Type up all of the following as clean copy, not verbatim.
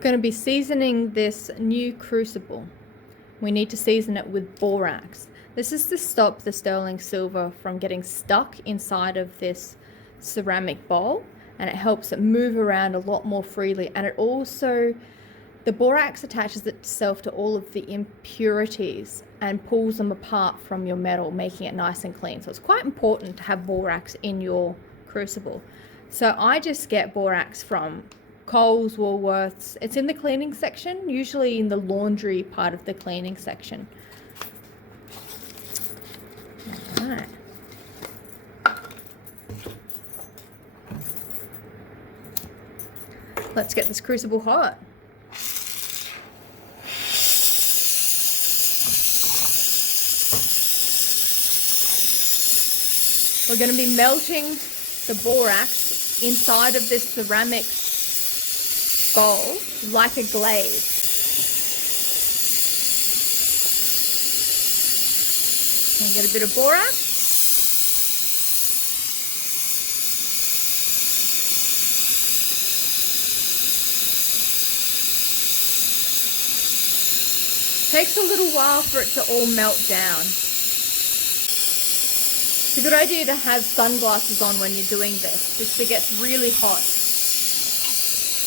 Going to be seasoning this new crucible. We need to season it with borax. This is to stop the sterling silver from getting stuck inside of this ceramic bowl, and it helps it move around a lot more freely. And it also, the borax attaches itself to all of the impurities and pulls them apart from your metal, making it nice and clean. So it's quite important to have borax in your crucible. So I just get borax from Coles, Woolworths. It's in the cleaning section, usually in the laundry part of the cleaning section. All right. Let's get this crucible hot. We're going to be melting the borax inside of this ceramic bowl like a glaze. And get a bit of borax. Takes a little while for it to all melt down. It's a good idea to have sunglasses on when you're doing this, just it gets really hot,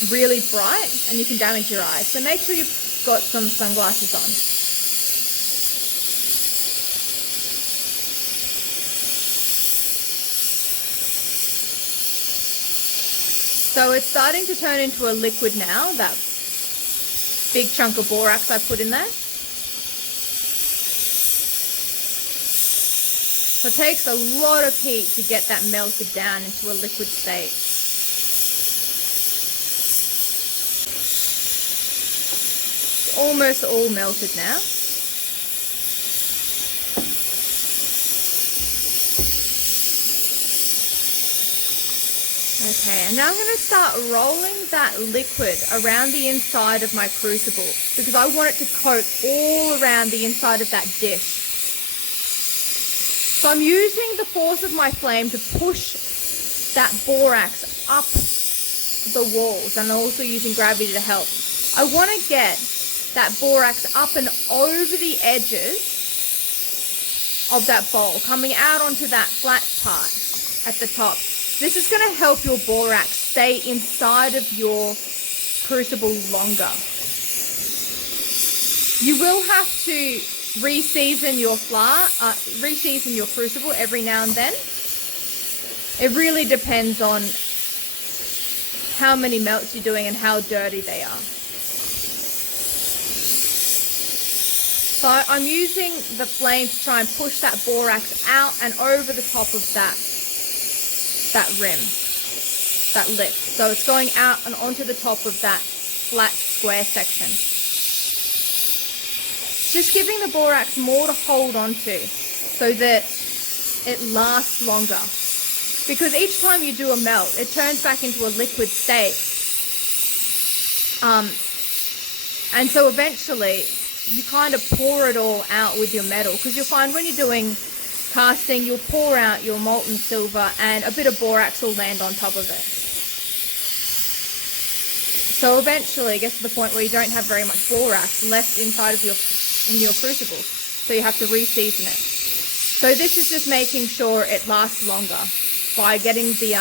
really bright, and you can damage your eyes. So make sure you've got some sunglasses on. So it's starting to turn into a liquid now, that big chunk of borax I put in there. So it takes a lot of heat to get that melted down into a liquid state. It's almost all melted now. Okay, and now I'm going to start rolling that liquid around the inside of my crucible because I want it to coat all around the inside of that dish. So I'm using the force of my flame to push that borax up the walls, and I'm also using gravity to help. I want to get that borax up and over the edges of that bowl, coming out onto that flat part at the top. This is going to help your borax stay inside of your crucible longer. You will have to re-season your re-season your crucible every now and then. It really depends on how many melts you're doing and how dirty they are. So I'm using the flame to try and push that borax out and over the top of that rim, that lip. So it's going out and onto the top of that flat square section. Just giving the borax more to hold onto so that it lasts longer. Because each time you do a melt, it turns back into a liquid state. And so eventually you kind of pour it all out with your metal, because you'll find when you're doing casting, you'll pour out your molten silver and a bit of borax will land on top of it. So eventually it gets to the point where you don't have very much borax left inside of your crucible, so you have to re-season it. So this is just making sure it lasts longer by getting the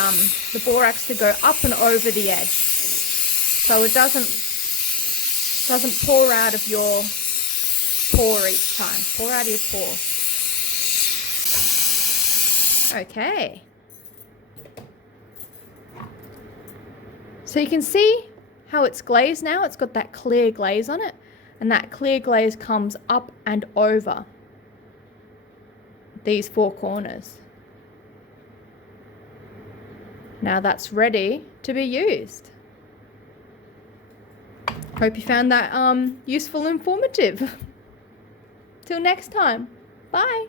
borax to go up and over the edge, so it doesn't pour out of your pore each time. Pour out of your pore. Okay. So you can see how it's glazed now. It's got that clear glaze on it, and that clear glaze comes up and over these four corners. Now that's ready to be used. Hope you found that useful and informative. Till next time. Bye.